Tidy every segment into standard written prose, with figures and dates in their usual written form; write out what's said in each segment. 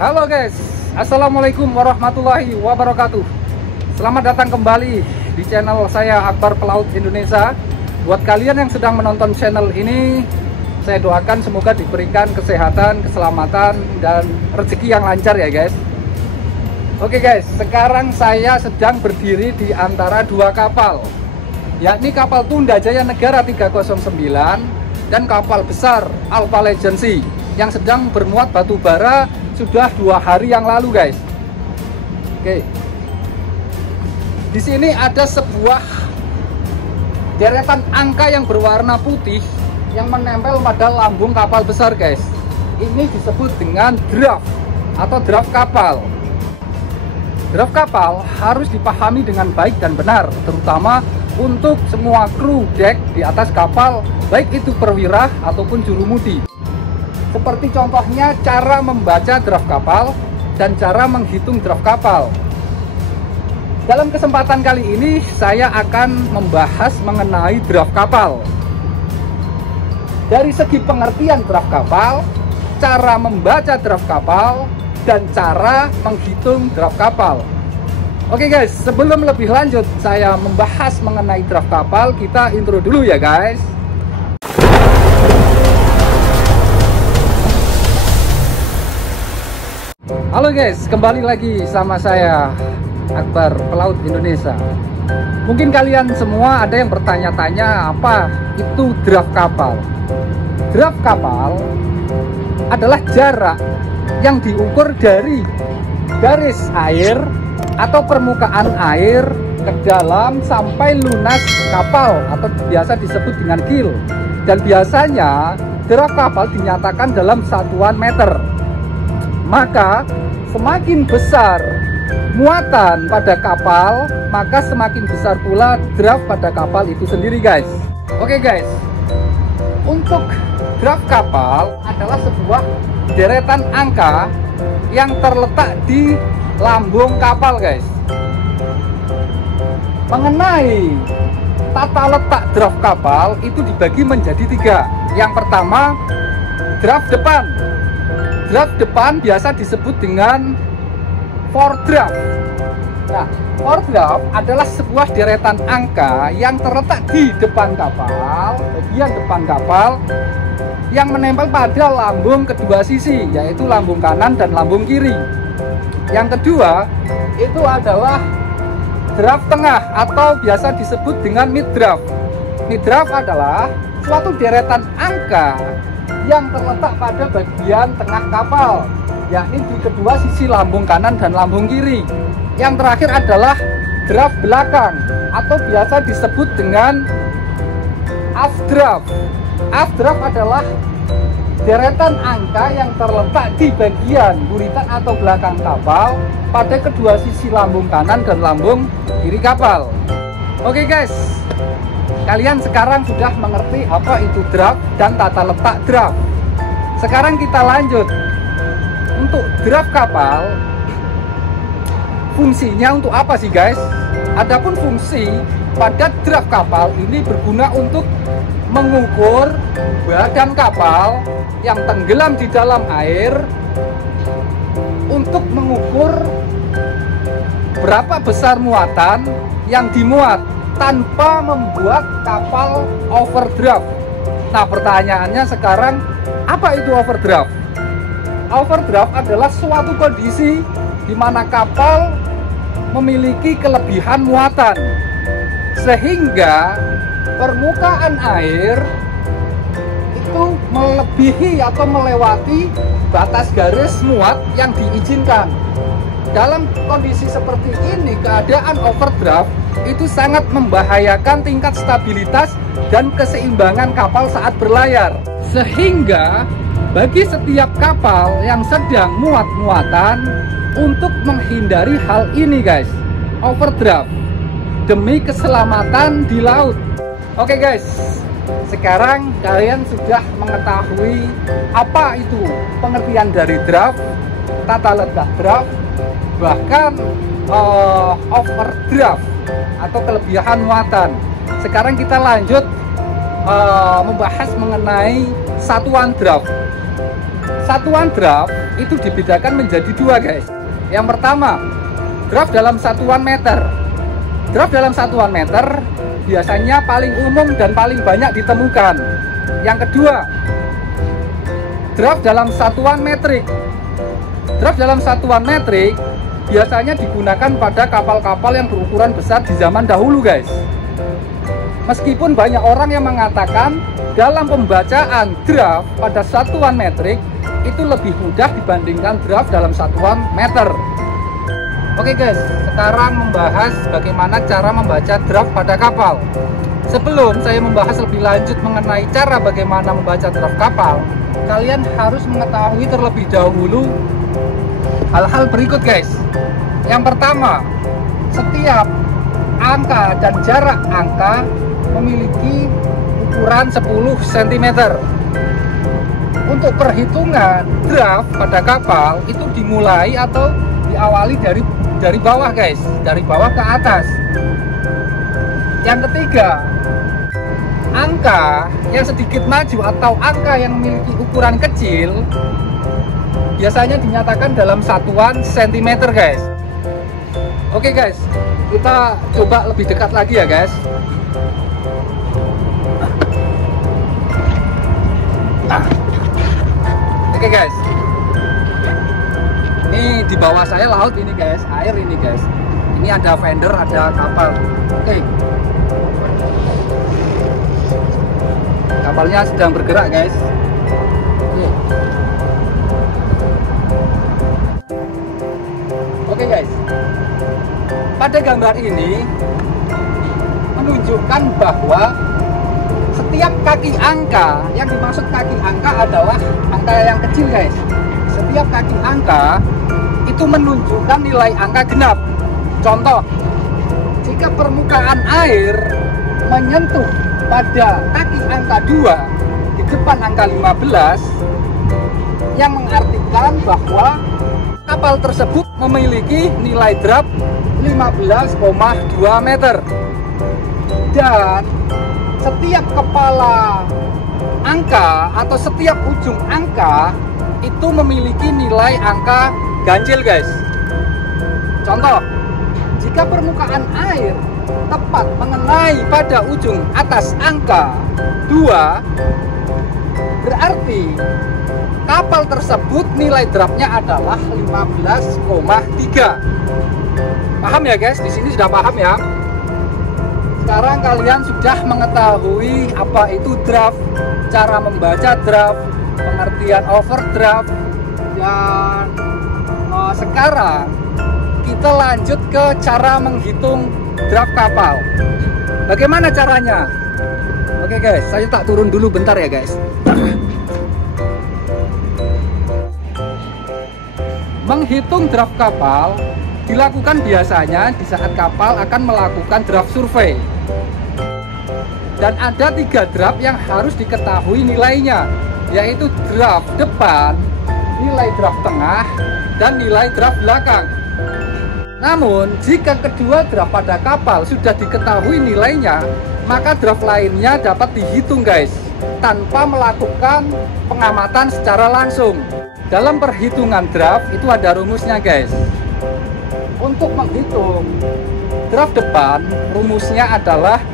Halo guys, Assalamualaikum warahmatullahi wabarakatuh. Selamat datang kembali di channel saya Akbar Pelaut Indonesia. Buat kalian yang sedang menonton channel ini, saya doakan semoga diberikan kesehatan, keselamatan, dan rezeki yang lancar ya guys. Oke guys, sekarang saya sedang berdiri di antara dua kapal, yakni kapal Tunda Jaya Negara 309 dan kapal besar Alpha Legacy yang sedang bermuat batu bara sudah 2 hari yang lalu guys. Oke, di sini ada sebuah deretan angka yang berwarna putih yang menempel pada lambung kapal besar guys. Ini disebut dengan draft atau draft kapal. Draft kapal harus dipahami dengan baik dan benar, terutama untuk semua kru dek di atas kapal, baik itu perwira ataupun jurumudi. Seperti contohnya cara membaca draft kapal dan cara menghitung draft kapal. Dalam kesempatan kali ini saya akan membahas mengenai draft kapal. Dari segi pengertian draft kapal, cara membaca draft kapal, dan cara menghitung draft kapal. Oke guys, sebelum lebih lanjut saya membahas mengenai draft kapal, kita intro dulu ya guys. Halo guys, kembali lagi sama saya Akbar Pelaut Indonesia. Mungkin kalian semua ada yang bertanya-tanya apa itu draft kapal. Draft kapal adalah jarak yang diukur dari garis air atau permukaan air ke dalam sampai lunas kapal atau biasa disebut dengan kil. Dan biasanya draft kapal dinyatakan dalam satuan meter. Maka semakin besar muatan pada kapal, maka semakin besar pula draft pada kapal itu sendiri guys. Oke guys, untuk draft kapal adalah sebuah deretan angka yang terletak di lambung kapal guys. Mengenai tata letak draft kapal itu dibagi menjadi 3. Yang pertama, draft depan. Draft depan biasa disebut dengan foredraft. Nah, foredraft adalah sebuah deretan angka yang terletak di depan kapal, bagian depan kapal, yang menempel pada lambung kedua sisi, yaitu lambung kanan dan lambung kiri. Yang kedua, itu adalah draft tengah atau biasa disebut dengan mid draft. Mid draft adalah suatu deretan angka yang terletak pada bagian tengah kapal, yakni di kedua sisi lambung kanan dan lambung kiri. Yang terakhir adalah draft belakang atau biasa disebut dengan aft draft. Aft draft adalah deretan angka yang terletak di bagian buritan atau belakang kapal pada kedua sisi lambung kanan dan lambung kiri kapal. Oke guys, kalian sekarang sudah mengerti apa itu draft dan tata letak draft. Sekarang kita lanjut. Untuk draft kapal, fungsinya untuk apa sih guys? Adapun fungsi pada draft kapal ini berguna untuk mengukur badan kapal yang tenggelam di dalam air, untuk mengukur berapa besar muatan yang dimuat tanpa membuat kapal overdraft. Nah, pertanyaannya sekarang, apa itu overdraft? Overdraft adalah suatu kondisi di mana kapal memiliki kelebihan muatan sehingga permukaan air itu melebihi atau melewati batas garis muat yang diizinkan. Dalam kondisi seperti ini, keadaan overdraft itu sangat membahayakan tingkat stabilitas dan keseimbangan kapal saat berlayar. Sehingga bagi setiap kapal yang sedang muat-muatan, untuk menghindari hal ini guys, overdraft demi keselamatan di laut. Oke guys, sekarang kalian sudah mengetahui apa itu pengertian dari draft, tata letak draft, bahkan overdraft atau kelebihan muatan. Sekarang kita lanjut membahas mengenai satuan draft. Satuan draft itu dibedakan menjadi dua guys. Yang pertama, draft dalam satuan meter. Draft dalam satuan meter biasanya paling umum dan paling banyak ditemukan. Yang kedua, draft dalam satuan metrik. Draft dalam satuan metrik biasanya digunakan pada kapal-kapal yang berukuran besar di zaman dahulu guys. Meskipun banyak orang yang mengatakan dalam pembacaan draft pada satuan metrik itu lebih mudah dibandingkan draft dalam satuan meter. Oke guys, sekarang membahas bagaimana cara membaca draft pada kapal. Sebelum saya membahas lebih lanjut mengenai cara bagaimana membaca draft kapal, kalian harus mengetahui terlebih dahulu hal-hal berikut guys. Yang pertama, setiap angka dan jarak angka memiliki ukuran 10 cm. Untuk perhitungan draft pada kapal itu dimulai atau diawali dari bawah guys, dari bawah ke atas. Yang ketiga, angka yang sedikit maju atau angka yang memiliki ukuran kecil biasanya dinyatakan dalam satuan cm guys. Oke guys, kita coba lebih dekat lagi ya guys. Oke guys, ini di bawah saya laut ini guys, air ini guys. Ini ada fender, ada kapal. Oke, kapalnya sedang bergerak guys. Oke guys, pada gambar ini menunjukkan bahwa setiap kaki angka, yang dimaksud kaki angka adalah angka yang kecil guys. Setiap kaki angka itu menunjukkan nilai angka genap. Contoh, jika permukaan air menyentuh pada kaki angka 2 di depan angka 15, yang mengartikan bahwa kapal tersebut memiliki nilai draft 15,2 meter. Dan setiap kepala angka atau setiap ujung angka itu memiliki nilai angka ganjil guys. Contoh, jika permukaan air tepat mengenai pada ujung atas angka 2, berarti kapal tersebut nilai draftnya adalah 15,3. Paham ya guys? Di sini sudah paham ya? Sekarang kalian sudah mengetahui apa itu draft, cara membaca draft, pengertian overdraft, dan sekarang kita lanjut ke cara menghitung draft kapal. Bagaimana caranya? Oke guys, saya tak turun dulu bentar ya guys. Menghitung draft kapal dilakukan biasanya di saat kapal akan melakukan draft survei. Dan ada 3 draft yang harus diketahui nilainya, yaitu draft depan, nilai draft tengah, dan nilai draft belakang. Namun, jika kedua draft pada kapal sudah diketahui nilainya, maka draft lainnya dapat dihitung guys, tanpa melakukan pengamatan secara langsung. Dalam perhitungan draft itu ada rumusnya guys. Untuk menghitung draft depan, rumusnya adalah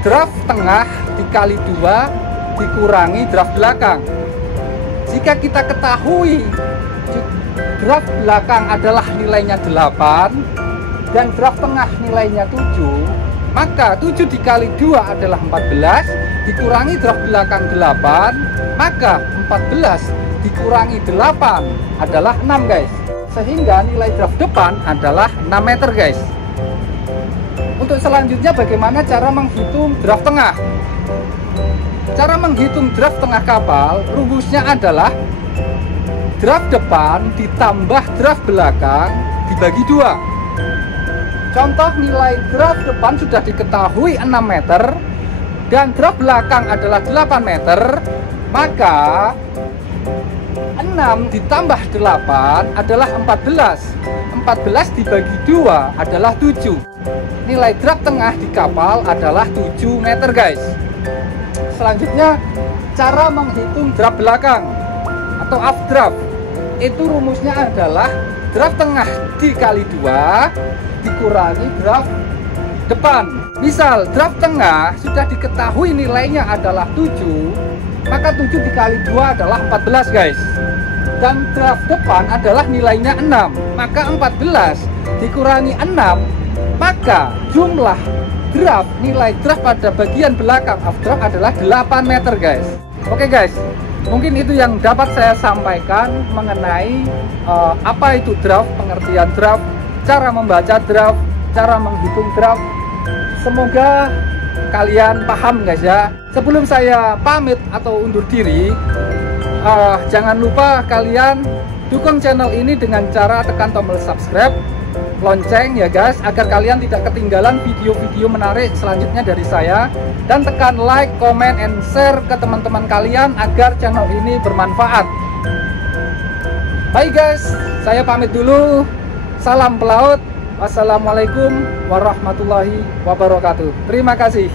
draft tengah dikali 2 dikurangi draft belakang. Jika kita ketahui draft belakang adalah nilainya 8 dan draft tengah nilainya 7, maka 7 dikali 2 adalah 14, dikurangi draft belakang 8, maka 14 dikurangi 8 adalah 6 guys. Sehingga nilai draft depan adalah 6 meter guys. Untuk selanjutnya bagaimana cara menghitung draft tengah? Cara menghitung draft tengah kapal rumusnya adalah draft depan ditambah draft belakang dibagi 2. Contoh, nilai draft depan sudah diketahui 6 meter dan draft belakang adalah 8 meter, maka 6 ditambah 8 adalah 14. 14 dibagi 2 adalah 7. Nilai draft tengah di kapal adalah 7 meter guys. Selanjutnya, cara menghitung draft belakang atau updraft. Itu rumusnya adalah draft tengah dikali 2 dikurangi draft depan. Misal draft tengah sudah diketahui nilainya adalah 7, maka 7 dikali 2 adalah 14 guys. Dan draft depan adalah nilainya 6, maka 14 dikurangi 6, maka jumlah draft, nilai draft pada bagian belakang updraft adalah 8 meter guys. Oke guys, mungkin itu yang dapat saya sampaikan mengenai apa itu draft, pengertian draft, cara membaca draft, cara menghitung draft. Semoga kalian paham guys ya. Sebelum saya pamit atau undur diri, jangan lupa kalian dukung channel ini dengan cara tekan tombol subscribe, lonceng ya guys, agar kalian tidak ketinggalan video-video menarik selanjutnya dari saya, dan tekan like, comment, and share ke teman-teman kalian agar channel ini bermanfaat. Baik guys, saya pamit dulu. Salam pelaut. Wassalamualaikum warahmatullahi wabarakatuh. Terima kasih.